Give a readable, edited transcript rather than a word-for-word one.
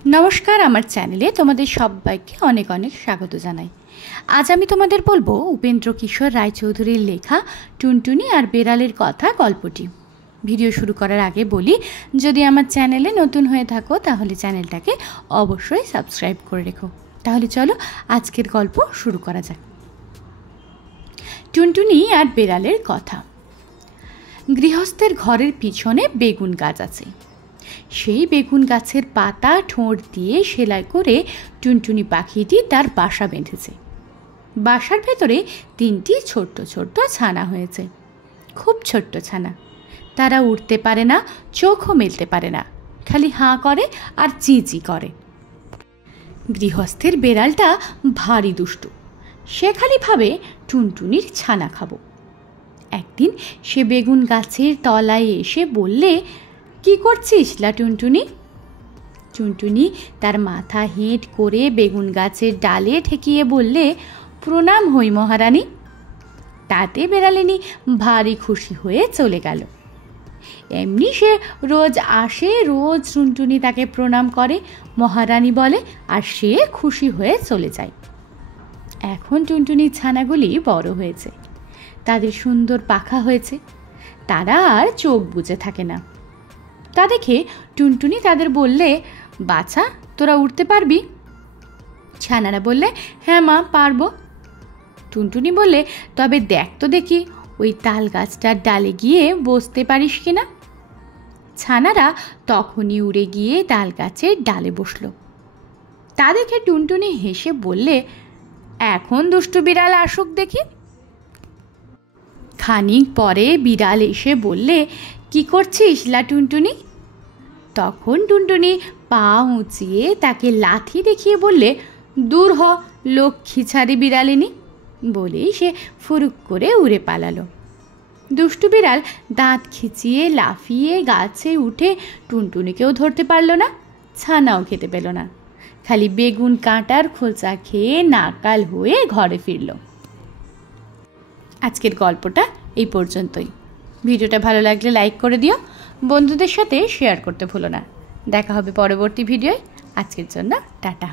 नमस्कार आमार चैनेले तोमादेर सबाइके अनेक अनेक स्वागत जानाई। आज आमी तोमादेर बोलबो उपेंद्र किशोर रायचौधुरीर लेखा टुनटुनी और बेड़ालेर कथा गल्पटी। भिडियो शुरू करार आगे बोली, यदि आमार चैनेले नतून हये थाको ताहले चैनेलटाके अवश्यई सबस्क्राइब करे रेखो। ताहले चलो आजकेर गल्प शुरू करा जाक। टुनटुनी और बेड़ालेर कथा। गृहस्थेर घरेर पिछने बेगुन गाछ आछे। সেই বেগুন গাছের পাতা ঠোঁট দিয়ে সেলাই করে টুনটুনি পাখিটি তার বাসা বেঁধেছে। বাসার ভেতরে তিনটি ছোট্ট ছোট্ট ছানা হয়েছে, খুব ছোট্ট ছানা। তারা উঠতে পারে না, চোখও মেলতে পারে না, খালি হাঁ করে আর চি চি করে। গৃহস্থের বেড়ালটা ভারী দুষ্টু, সে খালি ভাবে টুনটুনির ছানা খাবো। একদিন সে বেগুন গাছের তলায় এসে বললে, কি করছিস লা টুনটুনি? টুনটুনি তার মাথা হেঁট করে বেগুন গাছের ডালে ঠেকিয়ে বললে, প্রণাম হই মহারানী। তাতে বেড়ালিনী ভারী খুশি হয়ে চলে গেল। এমনি সে রোজ আসে, রোজ টুনটুনি তাকে প্রণাম করে, মহারানী বলে, আর সে খুশি হয়ে চলে যায়। এখন টুনটুনির ছানাগুলি বড় হয়েছে, তাদের সুন্দর পাখা হয়েছে, তারা আর চোখ বুজে থাকে না। তা দেখে টুনটুনি তাদের বললে, বাছা তোরা উঠতে পারবি? ছানারা বললে, হ্যাঁ মা পারবো। টুনটুনি বললে, তবে দেখ তো দেখি ওই তাল গাছটার ডালে গিয়ে বসতে পারিস কিনা। ছানারা তখনই উড়ে গিয়ে তাল গাছের ডালে বসল। তা দেখে টুনটুনি হেসে বললে, এখন দুষ্টু বিড়াল আসুক দেখি। খানিক পরে বিড়াল এসে বললে, কি করছিস লা টুনটুনি? তখন টুনটুনি পা উঁচিয়ে তাকে লাথি দেখিয়ে বললে, দূর হ লক্ষ্মী ছাড়ি বিড়ালিনী, বলেই সে ফুরুক করে উড়ে পালালো। দুষ্টু বিড়াল দাঁত খিচিয়ে লাফিয়ে গাছে উঠে টুনটুনিকেও ধরতে পারল না, ছানাও খেতে পেল না, খালি বেগুন কাঁটার খোঁচা খেয়ে নাকাল হয়ে ঘরে ফিরল। আজকের গল্পটা এই পর্যন্তই। ভিডিওটা ভালো লাগলে লাইক করে দিও, বন্ধুদের সাথে শেয়ার করতে ভুলো না। দেখা হবে পরবর্তী ভিডিওয়। আজকের জন্য টাটা।